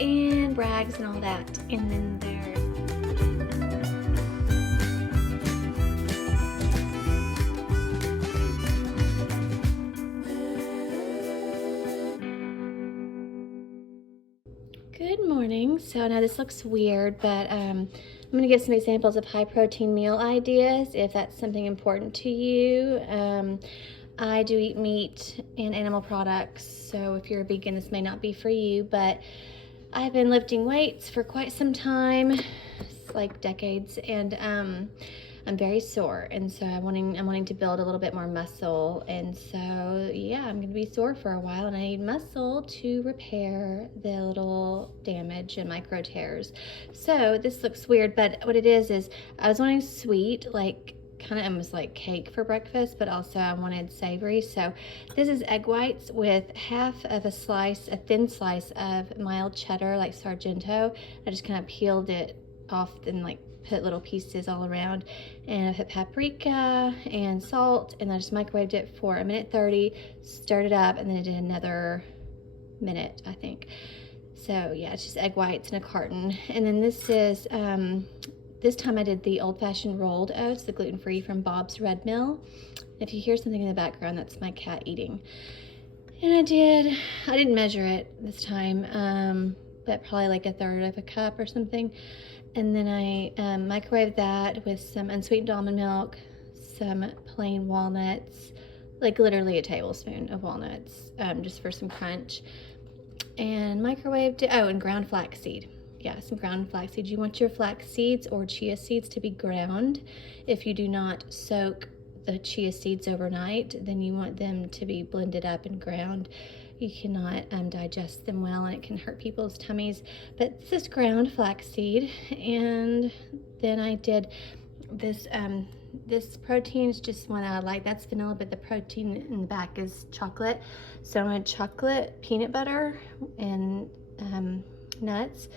and brags and all that. And then there's good morning. So now this looks weird, but I'm going to give some examples of high protein meal ideas if that's something important to you. I do eat meat and animal products, so if you're a vegan, this may not be for you, but I've been lifting weights for quite some time, like decades, and I'm very sore, and so I'm wanting to build a little bit more muscle, and so yeah, I'm gonna be sore for a while, and I need muscle to repair the little damage and micro tears. So this looks weird, but what it is I was wanting sweet, like kind of almost like cake for breakfast, but also I wanted savory. So this is egg whites with half of a thin slice of mild cheddar, like Sargento. I just kind of peeled it off and like put little pieces all around, and I put paprika and salt, and I just microwaved it for 1:30, stirred it up, and then I did another minute, I think. So yeah, it's just egg whites in a carton. And then this is this time I did the old-fashioned rolled oats, the gluten-free from Bob's Red Mill. If you hear something in the background, that's my cat eating. And I didn't measure it this time, but probably like 1/3 of a cup or something. And then I microwaved that with some unsweetened almond milk, some plain walnuts, like literally a tablespoon of walnuts, just for some crunch. And microwaved it, and ground flaxseed. Yeah, some ground flaxseed. You want your flax seeds or chia seeds to be ground. If you do not soak the chia seeds overnight, then you want them to be blended up and ground. You cannot digest them well, and it can hurt people's tummies. But this is ground flaxseed. And then I did this, this protein is just one I like. That's vanilla, but the protein in the back is chocolate. So I went chocolate, peanut butter, and nuts.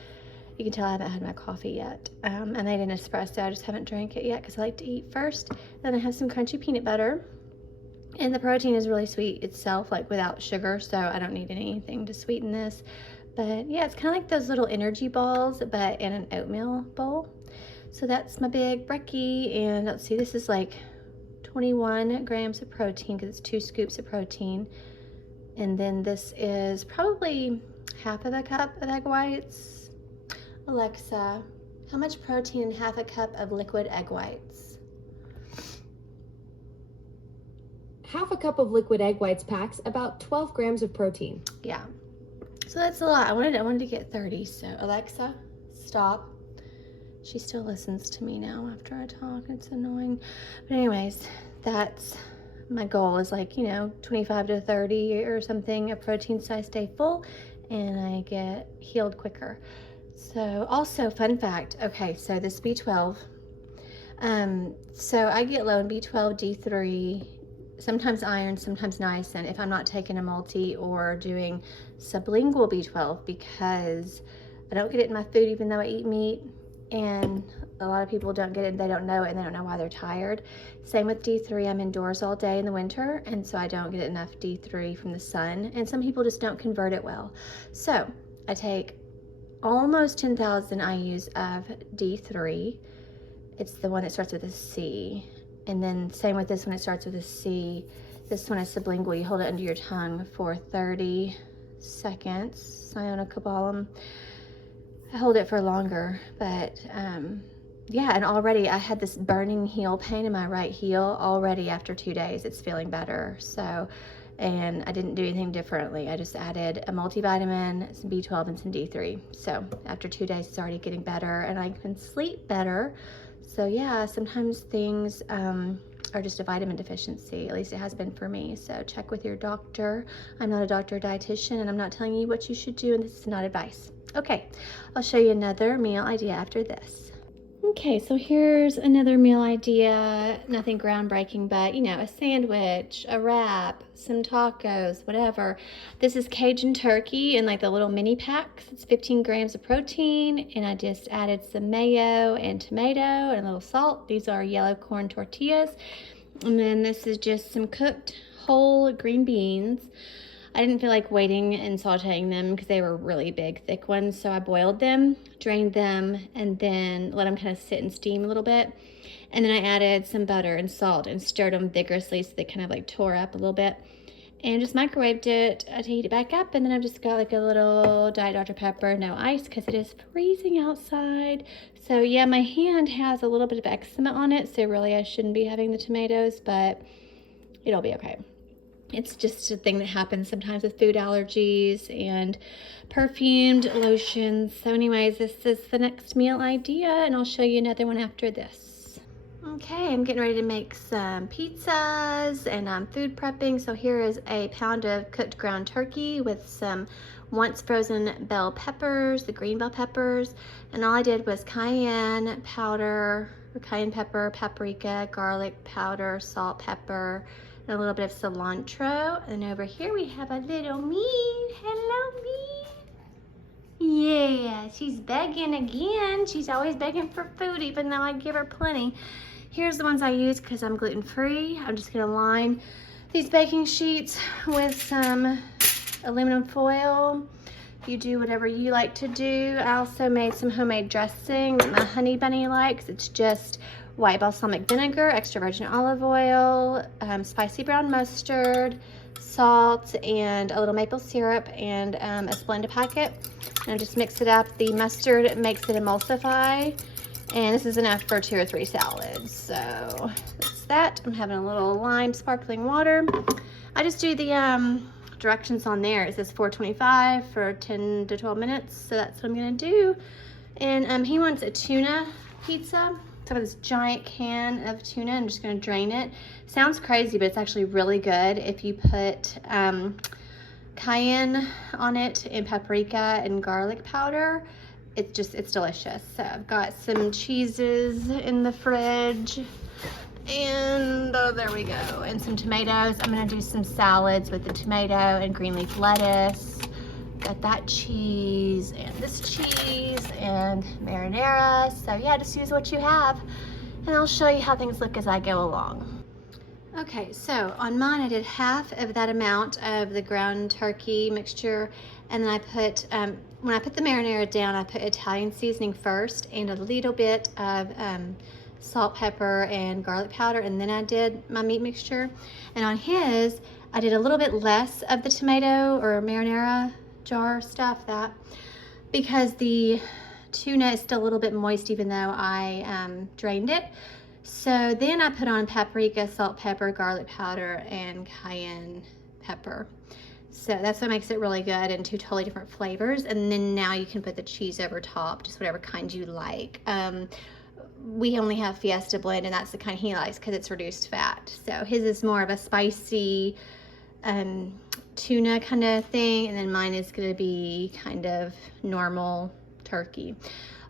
You can tell I haven't had my coffee yet. And I made an espresso. I just haven't drank it yet because I like to eat first. Then I have some crunchy peanut butter. And the protein is really sweet itself, like without sugar, so I don't need anything to sweeten this. But yeah, it's kind of like those little energy balls, but in an oatmeal bowl. So that's my big brekkie. And let's see, this is like 21 grams of protein because it's 2 scoops of protein. And then this is probably half of a cup of egg whites. Alexa, how much protein in half a cup of liquid egg whites? Half a cup of liquid egg whites packs about 12 grams of protein. Yeah, so that's a lot. I wanted to get 30. So Alexa, stop. She still listens to me now after I talk. It's annoying. But anyways, that's my goal, is like, 25 to 30 or something of protein, so I stay full and I get healed quicker. So also, fun fact, okay, so this B12, so I get low in B12, D3, sometimes iron, sometimes niacin if I'm not taking a multi or doing sublingual B12, because I don't get it in my food even though I eat meat, and a lot of people don't get it and they don't know it, and they don't know why they're tired. Same with D3, I'm indoors all day in the winter, and so I don't get enough D3 from the sun, and some people just don't convert it well. So I take almost 10,000 IUs of D3. It's the one that starts with a C. And then same with this one, it starts with a C. This one is sublingual. You hold it under your tongue for 30 seconds. Cyanocobalamin. I hold it for longer, but yeah, and already I had this burning heel pain in my right heel already after 2 days. It's feeling better. So, and I didn't do anything differently. I just added a multivitamin, some B12, and some D3. So after 2 days, it's already getting better, and I can sleep better. So yeah, sometimes things are just a vitamin deficiency. At least it has been for me. So check with your doctor. I'm not a doctor or dietitian, and I'm not telling you what you should do, and this is not advice. Okay, I'll show you another meal idea after this. Okay, so here's another meal idea. Nothing groundbreaking, but a sandwich, a wrap, some tacos, whatever. This is Cajun turkey in like the little mini packs. It's 15 grams of protein, and I just added some mayo and tomato and a little salt. These are yellow corn tortillas. And then this is just some cooked whole green beans. I didn't feel like waiting and sauteing them because they were really big, thick ones. So I boiled them, drained them, and then let them kind of sit and steam a little bit. And then I added some butter and salt and stirred them vigorously so they kind of like tore up a little bit. And just microwaved it to heat it back up. And then I've just got like a little Diet Dr. Pepper, no ice because it is freezing outside. So yeah, my hand has a little bit of eczema on it. So really I shouldn't be having the tomatoes, but it'll be okay. It's just a thing that happens sometimes with food allergies and perfumed lotions. So anyways, this is the next meal idea, and I'll show you another one after this. Okay, I'm getting ready to make some pizzas, and I'm food prepping. So here is a pound of cooked ground turkey with some once frozen bell peppers, the green bell peppers, and all I did was cayenne powder, cayenne pepper, paprika, garlic powder, salt, pepper, and a little bit of cilantro. And over here we have a little me. Hello, me. Yeah, she's begging again. She's always begging for food, even though I give her plenty. Here's the ones I use because I'm gluten-free. I'm just gonna line these baking sheets with some aluminum foil. You do whatever you like to do. I also made some homemade dressing that my honey bunny likes. It's just white balsamic vinegar, extra virgin olive oil, spicy brown mustard, salt, and a little maple syrup, and a Splenda packet. And just mix it up. The mustard makes it emulsify, and this is enough for 2 or 3 salads. So that's that. I'm having a little lime sparkling water. I just do the directions on there. It says 425 for 10 to 12 minutes. So that's what I'm gonna do. And he wants a tuna pizza. So I have this giant can of tuna. I'm just gonna drain it. Sounds crazy, but it's actually really good if you put cayenne on it and paprika and garlic powder. It's delicious. So I've got some cheeses in the fridge, and oh, there we go, and some tomatoes. I'm gonna do some salads with the tomato and green leaf lettuce. Got that cheese and this cheese and marinara. So yeah, just use what you have, and I'll show you how things look as I go along. Okay, so on mine I did half of that amount of the ground turkey mixture, and then I put, when I put the marinara down, I put Italian seasoning first and a little bit of salt, pepper, and garlic powder, and then I did my meat mixture. And on his, I did a little bit less of the tomato or marinara jar stuff, because the tuna is still a little bit moist even though I drained it. So then I put on paprika, salt, pepper, garlic powder, and cayenne pepper. So that's what makes it really good, and 2 totally different flavors. And then now you can put the cheese over top, just whatever kind you like. We only have Fiesta blend, and that's the kind he likes because it's reduced fat. So his is more of a spicy tuna kind of thing, and then mine is going to be kind of normal turkey.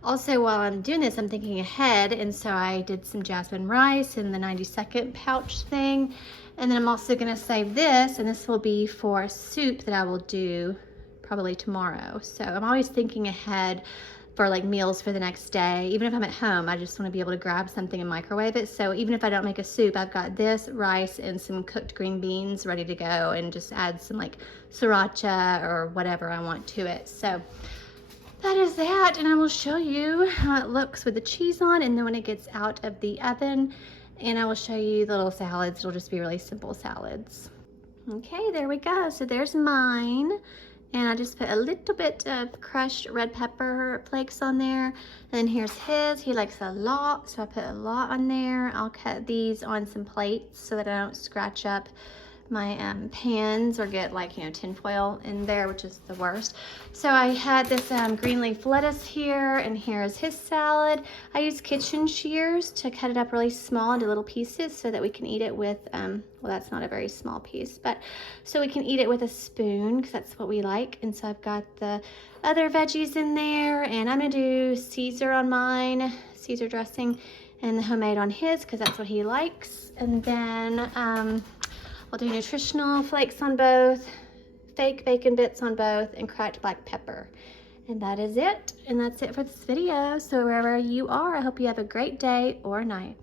Also, while I'm doing this, I'm thinking ahead, and so I did some jasmine rice in the 90-second pouch thing, and then I'm also going to save this, and this will be for a soup that I will do probably tomorrow. So I'm always thinking ahead for like meals for the next day. Even if I'm at home, I just want to be able to grab something and microwave it. So even if I don't make a soup, I've got this rice and some cooked green beans ready to go, and just add some like sriracha or whatever I want to it. So that is that, and I will show you how it looks with the cheese on, and then when it gets out of the oven, and I will show you the little salads. It'll just be really simple salads. Okay, there we go. So there's mine, and I just put a little bit of crushed red pepper flakes on there. And then here's his. He likes a lot, so I put a lot on there. I'll cut these on some plates so that I don't scratch up my pans or get like, you know, tinfoil in there, which is the worst. So I had this green leaf lettuce here, and here's his salad. I use kitchen shears to cut it up really small into little pieces so that we can eat it with, well, that's not a very small piece, but so we can eat it with a spoon because that's what we like. And so I've got the other veggies in there, and I'm gonna do Caesar on mine, Caesar dressing, and the homemade on his because that's what he likes. And then I'll do nutritional flakes on both, fake bacon bits on both, and cracked black pepper. And that is it. And that's it for this video. So wherever you are, I hope you have a great day or night.